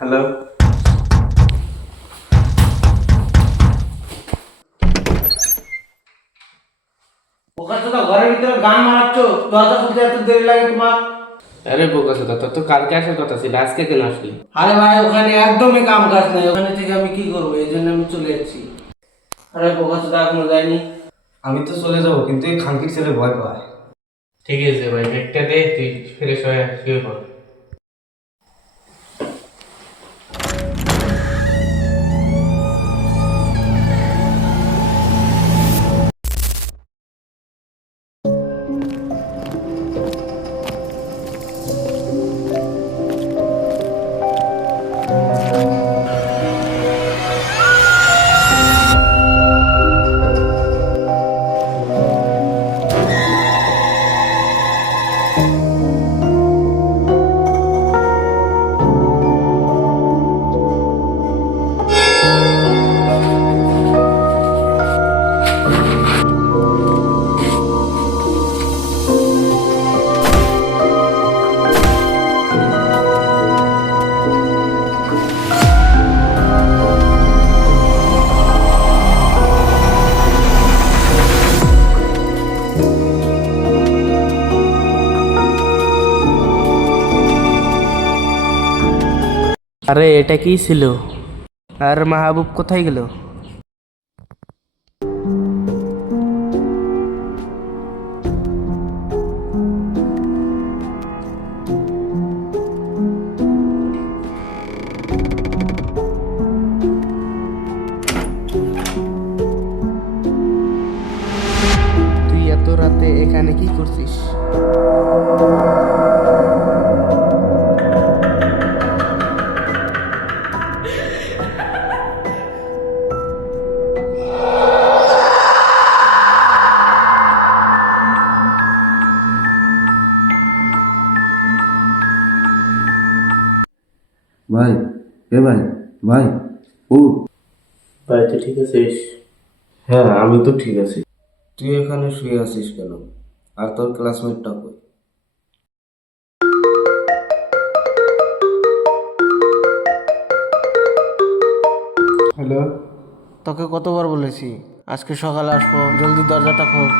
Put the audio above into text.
Hello. ওখানে তো ঘরের ভিতরে গান মারাচ্ছ, দরজা খুলতে এত দেরি লাগে তোমার? আরে বোকা চোদা, তোর তো কালকে আসার কথা ছিল, আজকে কেন আসলি? আরে ভাই ওখানে একদমই কাম কাজ নেই, ওখানে থেকে আমি কি করবো, এই জন্য আমি চলে যাচ্ছি। আরে বোকা চোদা এখনো যায়নি। আমি তো চলে যাবো, কিন্তু এই খানকির ছেলে ভয় পায়। ঠিক আছে ভাই, ব্যাগটা দে, তুই ফ্রেশ হয়ে শুয়ে পড়। আরে এটা কি ছিল? আর মাহবুব কোথায় গেল? তুই এত রাতে এখানে কি করছিস? ভাই, এ ভাই, ভাই, ও ভাই তুই ঠিক আছিস? হ্যাঁ, আমি তো ঠিক আছি। তুই এখানে শুয়ে আছিস কেন? আর তোর ক্লাসমেটটা কই? হ্যালো। তোকে কতবার বলেছি আজকে সকালে আসবো, জলদি দরজাটা খোল।